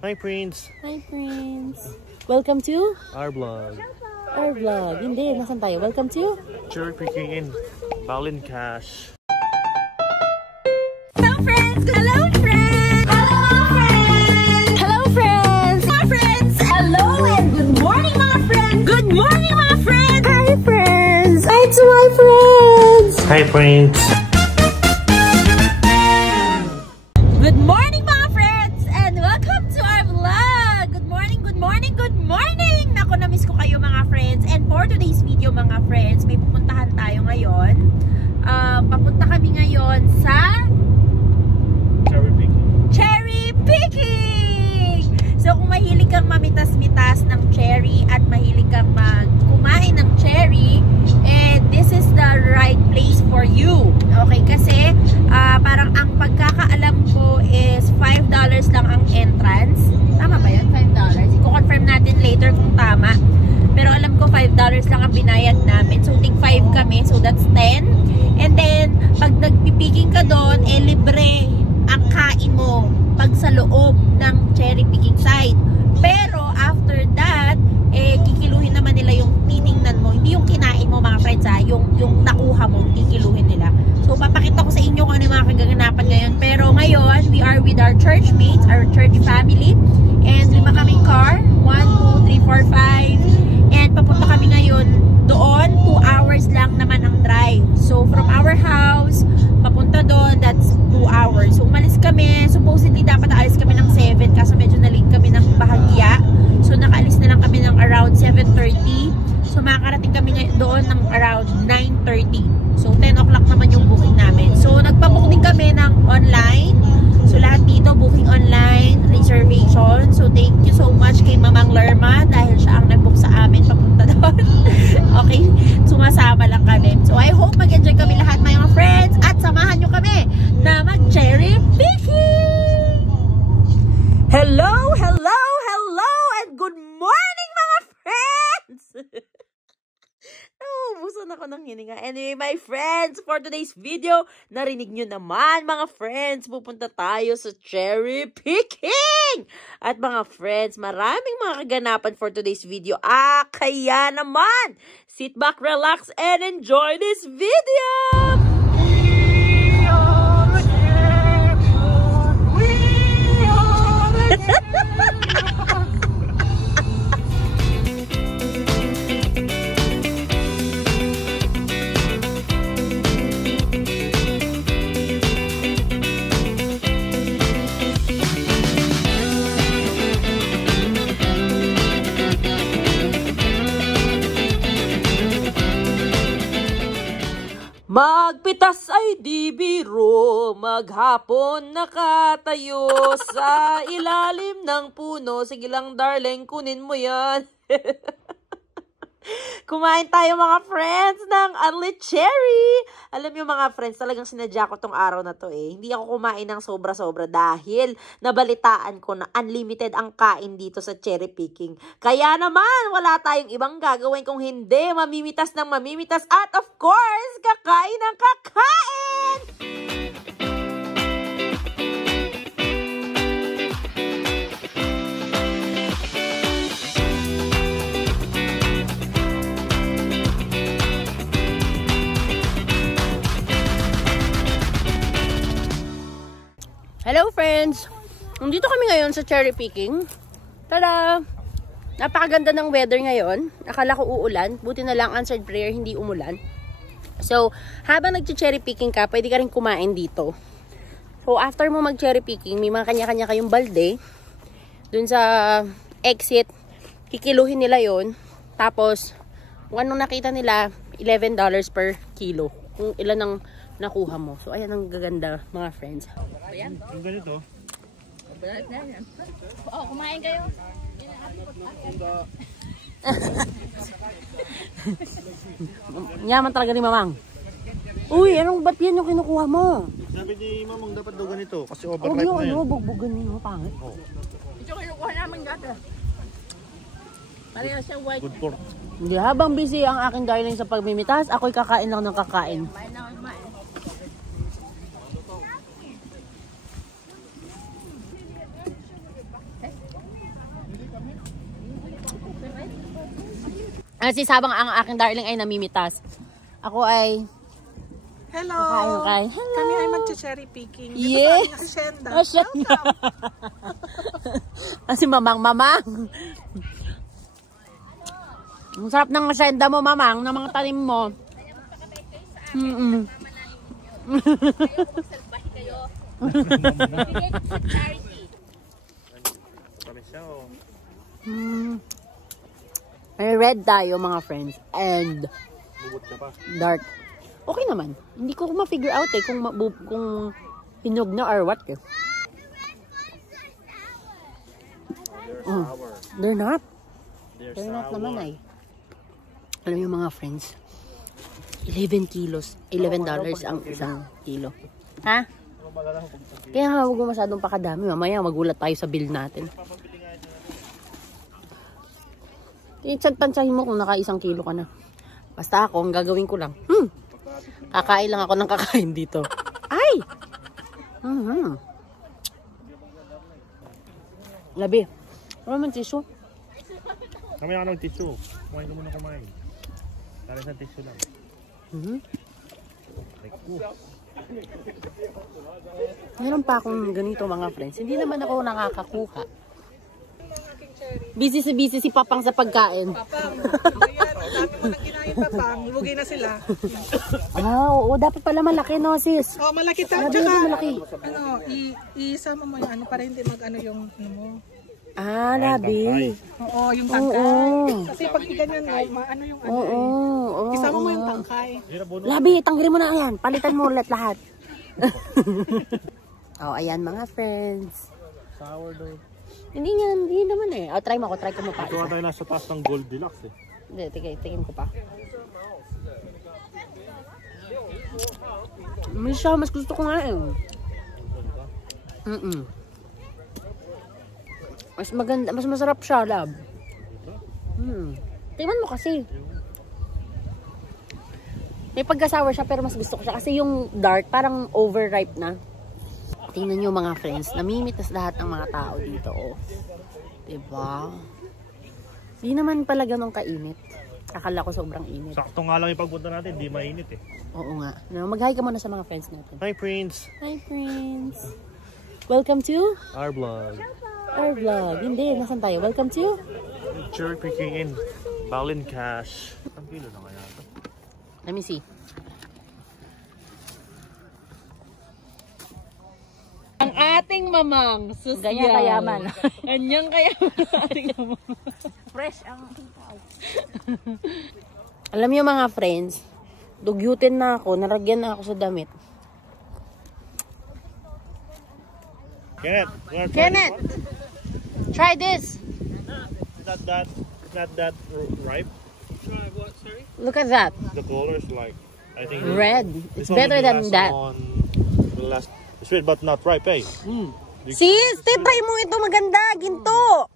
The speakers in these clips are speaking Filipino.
Hi, Prince. Hi, Prince. Welcome to Our vlog. our vlog. Hindi, nasan tayo? Welcome to Cherry picking in Balincash. Hello, friends! Hello, friends! Hello, friends! Hello, friends! Hello, friends! Hello and good morning, mga friends! Good morning, mga friends! Hi, friends! Hi to my friends! Hi, Prince. Good morning, mga friends! And welcome to our vlog! Good morning, good morning, good morning! Naku, na-miss ko kayo, mga friends. And for today's video, mga friends, may pupuntahan tayo ngayon. Papunta kami ngayon sa Cherry picking. cherry picking! So kung mahilig kang mamitas-mitas ng cherry at mahilig kang kumain ng cherry, this is the right place for you. Okay, kasi parang ang pagkakaalam ko is $5 lang ang entrance. Tama ba yun? $5? I-confirm natin later kung tama. Pero alam ko $5 lang ang binayad namin. So tig 5 kami. So that's 10. And then pag nagpipicking ka doon, libre ang kain mo pag sa loob ng cherry picking site. Pero after that, kikiluhin naman nila yung titingnan mo. Hindi yung kinain mo, mga friends, yung nakuha mo, kikiluhin nila. So papakita ko sa inyo kung ano yung mga kaganapan ngayon. Pero ngayon, we are with our church mates, our church family. And 5 kaming car. 1, 2, 3, 4, 5. And papunta kami ngayon doon. 2 hours lang naman ang drive. So from our house, papunta doon, that's 2 hours. So umalis kami. Supposedly dapat aalis kami ng 7 kaso medyo na-late kami ng bahagya. So nakaalis na lang kami ng around 7:30. So makakarating kami doon ng around 9:30. So 10 o'clock naman yung booking namin. So nagpabook din kami ng online. So lahat dito booking online, reservation. So thank you so much kay Mamang Lerma dahil siya ang nag-book sa amin papunta doon. Okay, sumasama lang kami. So I hope mag-enjoy kami lahat, mga friends, at samahan nyo kami na mag-cherry picking! Hello, hello, hello, and good morning, mga friends! Nauubusan ako ng hininga. Anyway, my friends, for today's video, narinig nyo naman, mga friends, pupunta tayo sa cherry picking! At mga friends, maraming mga kaganapan for today's video. Kaya naman, sit back, relax, and enjoy this video! Magpitas ay di biro, maghapon nakatayo sa ilalim ng puno. Sige lang, darling, kunin mo yan. Kumain tayo, mga friends, ng unlit cherry. Alam niyo, mga friends, talagang sinadya ko tong araw na to Hindi ako kumain ng sobra-sobra dahil nabalitaan ko na unlimited ang kain dito sa cherry picking. Kaya naman, wala tayong ibang gagawin kung hindi mamimitas ng mamimitas at of course, kakain ng kakain! Hello, friends! Nandito kami ngayon sa cherry picking. Tada! Napakaganda ng weather ngayon. Akala ko uulan. Buti na lang, answered prayer, hindi umulan. So, habang nag-cherry picking ka, pwede ka rin kumain dito. So, after mo mag-cherry picking, may mga kanya-kanya kayong balde. Dun sa exit, kikiluhin nila yon. Tapos, kung anong nakita nila, $11 per kilo. Kung ilan ang nakuha mo. So, ayan ang gaganda, mga friends. Yung ganito. Kumain kayo. Yaman talaga ni Mamang. Uy, anong ba't yan yung kinukuha mo? Sabi ni Mamang dapat daw ganito kasi overripe na yan. Bugbugan mo, pangit. Ito kinukuha namin gata. Pareho siya white. Good pork. Hindi, habang busy ang aking darling sa pagmimitas, ako'y kakain lang ng kakain. Kumain na ako kumain. Si Sabang ang aking darling ay namimitas. Ako ay Hello! kakain. Hello! Kami ay mag-cherry picking. Yes! Asyenda. Asyenda. Si mamang. Ang sarap ng asyenda mo, mamang, ng mga tanim mo. Kami siya, oh. May red tayo, mga friends. And Bubot ka pa. dark. Okay naman. Hindi ko ma-figure out kung hinog na or what eh. Sour. They're not. They're They're not sour. naman ay. Alam niyo mga friends, 11 kilos. $11 ang isang kilo. Ha? Kaya nga huwag mo masyadong pakadami. Mamaya magulat tayo sa bill natin. Tansyahin mo kung naka 1 kilo ka na. Basta ako, ang gagawin ko lang. Kakain lang ako ng kakain dito. Ay! Labi. Ano naman tissue? Kami ako ng tissue. Kumain ka muna kumain. Tara sa tissue lang. Meron pa akong ganito mga friends. Hindi naman ako nakakakuha. Busy si Papang sa pagkain. Papang, ayan, dami mo nang kinain, Papang. Lugi na sila. Oo, dapat pala malaki no sis. Oh, malaki ta. Labi, Tsaka, malaki. isama mo yung para hindi mag yung mo. Labi. Oo, yung tangkay. Kasi pag iganyan mo, yung Oo. isama mo yung tangkay. Labi, tanggalin mo na yan. Palitan mo ulit lahat. Ayan mga friends. Sourdough. Hindi naman eh. Try ko mo pa. Ito nga tayo nasa taas ng Goldilocks eh. Hindi, tingin ko pa. May siya, mas gusto ko nga eh. Mas maganda, mas masarap siya, lab. Tingnan mo kasi. May pagka-sour siya pero mas gusto ko siya kasi yung dark parang overripe na. Tingnan nyo mga friends, namimitas lahat ng mga tao dito, oh. Diba? Hindi naman pala ganun kainit. Akala ko sobrang init. Sakto nga lang yung pagpunta natin, di mainit eh. Oo nga. Mag-hi ka muna sa mga friends natin. Hi Prince! Hi friends! Welcome to Our vlog. our vlog. Hindi, nasan tayo? Welcome to Cherry picking in Balincash. Ang kilo na kaya ito? Let me see. Ang ating mamang susyaw. Ganyan kayaman. Ganyan kayaman ang ating mamang. Fresh ang tao. Alam niyo mga friends, dugyutin na ako, naragyan na ako sa damit. Kenneth! Try this. It's not that ripe. Look at that. The color is like, I think Red. It's this one better will be than last that. Will last. It's sweet but not ripe, eh? Sis, try mo ito maganda, ginto.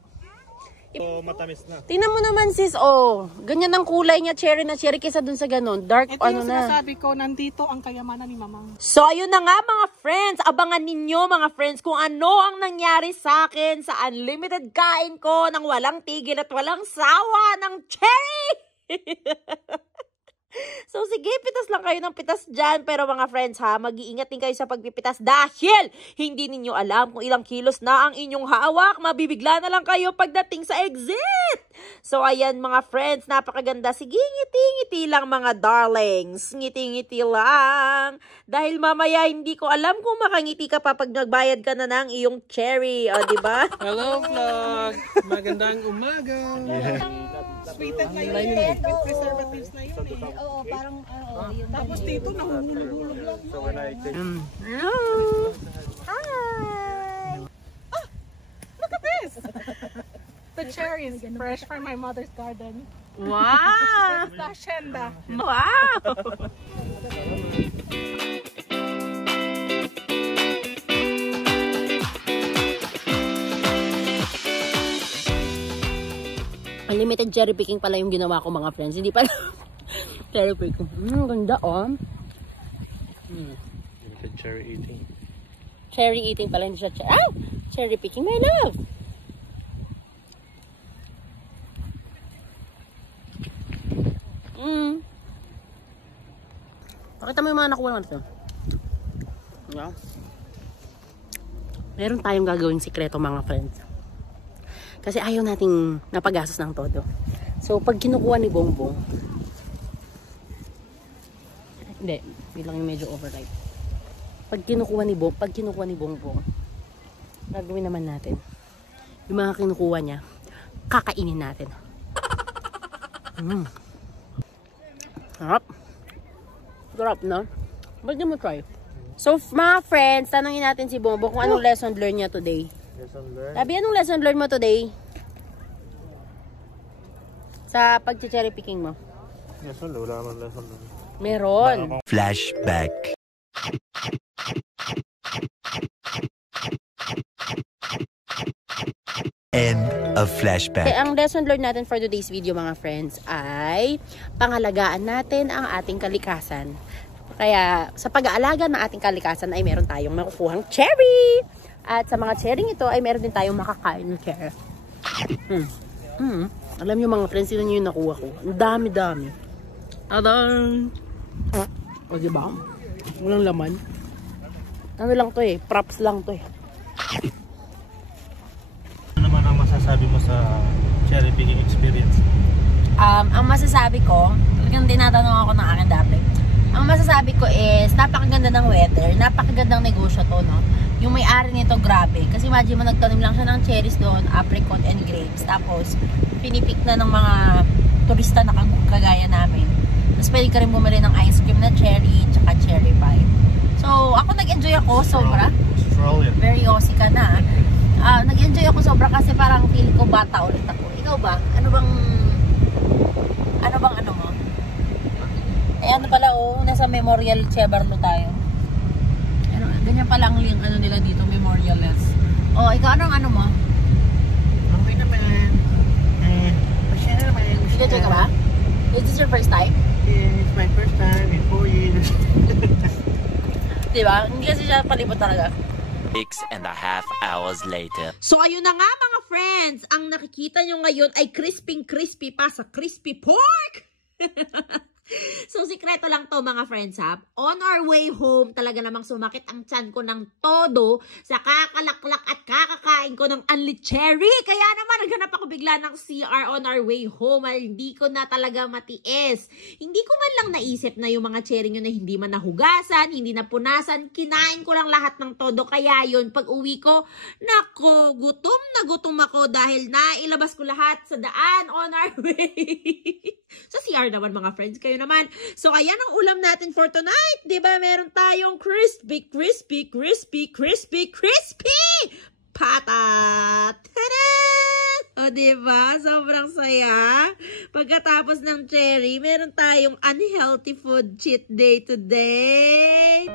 Ito matamis na. Tingnan mo naman sis, oh. Ganyan ang kulay niya, cherry na cherry kaysa dun sa ganun. Dark, Ito ano yung na. sinasabi ko, nandito ang kayamanan ni Mamang. So, ayun na nga mga friends. Abangan ninyo mga friends kung ano ang nangyari sa akin sa unlimited kain ko ng walang tigil at walang sawa ng cherry. So, sige, pitas lang kayo ng pitas dyan. Pero mga friends ha, mag-iingat din kayo sa pagpipitas dahil hindi ninyo alam kung ilang kilos na ang inyong hawak. Mabibigla na lang kayo pagdating sa exit. So, ayan mga friends, napakaganda. Sige, ngiti-ngiti lang mga darlings. Ngiti-ngiti lang. Dahil mamaya hindi ko alam kung makangiti ka pa pag nagbayad ka na ng iyong cherry. O, diba? Hello vlog! Magandang umaga! Sweetened na yun eh. With preservatives na yun eh. Oo, parang, yun. Tapos dito, nahulog-hulog lang. Hello! Hi! Look at this! The cherries, fresh from my mother's garden. Wow! Sa asyenda. Wow! Unlimited cherry picking pala yung ginawa ko mga friends. Hindi pala cherry picking. Ganda oh. Limited cherry eating. Cherry eating pala, hindi siya cherry. Cherry picking, my love! Pakita mo yung mga nakuha natin. Yeah. Meron tayong gagawing sikreto mga friends. Kasi ayaw nating napagastos ng todo. So, pag kinukuha ni Bongbong, hindi, bilang yung medyo overripe. Pag kinukuha ni Bongbong, gagawin naman natin. Yung mga kinukuha niya, kakainin natin. Sarap. Sarap, no? Bagay mo try. So, mga friends, tanongin natin si Bongbong kung anong lesson learned niya today. Lesson learned. Sabi, anong lesson learned mo today? Sa pag-cherry picking mo? Lesson learned. Wala naman lesson learned. Meron. Flashback. End of flashback. Okay, ang lesson learned natin for today's video mga friends ay pangalagaan natin ang ating kalikasan. Kaya sa pag-aalaga ng ating kalikasan ay meron tayong makukuhang cherry. At sa mga cherry ito ay meron din tayong makakain ng cherry. Alam nyo mga friends, sino nyo yung nakuha ko? Ang dami-dami. Adan! O diba? Walang laman. Ano lang to eh, props lang to eh. Ano naman ang masasabi mo sa cherry picking experience? Ang masasabi ko, talagang tinatanong ako ng akin dati. Ang masasabi ko is, napakaganda ng weather, napakagandang negosyo to, no? Yung may-ari nito, grabe. Kasi imagine mo, nagtanim lang siya ng cherries doon, apricot and grapes. Tapos, pinipik na ng mga turista na kagaya namin. Tapos, pwede ka rin bumili ng ice cream na cherry, tsaka cherry pie. So, ako nag-enjoy ako sobra. Australia. Very Aussie ka na. Nag-enjoy ako sobra kasi parang feel ko bata ulit ako. Ikaw ba? Ano bang ano mo? Eh ano pala nasa Memorial Chebarlo tayo. Ganyan pala ang link nila dito, Memorial-less. Ikaw ano mo? Okay naman. Pasya naman. Nag-enjoy ka ba? Is this your first time? Yeah, it's my first time in 4 years. Diba? Hindi kasi siya palibot talaga. 6.5 hours later. So, ayun na nga mga friends. Ang nakikita nyo ngayon ay crispy pa sa crispy pork. So, sikreto lang to mga friends ha. On our way home, talaga namang sumakit ang tiyan ko ng todo sa kakalaklak at kakakain ko ng unli cherry. Kaya naman, naghanap ako bigla ng CR on our way home. Hindi ko na talaga matiis. Hindi ko man lang naisip na yung mga cherry nyo na hindi man nahugasan, hindi napunasan, kinain ko lang lahat ng todo. Kaya yun, pag uwi ko, nako, gutom na gutom ako dahil nailabas ko lahat sa daan on our way. Sa CR naman mga friends, kayo naman. So, ayan ang ulam natin for tonight. Diba? Meron tayong crispy patat. Tada! O, diba? Sobrang saya. Pagkatapos ng cherry, meron tayong unhealthy food cheat day today.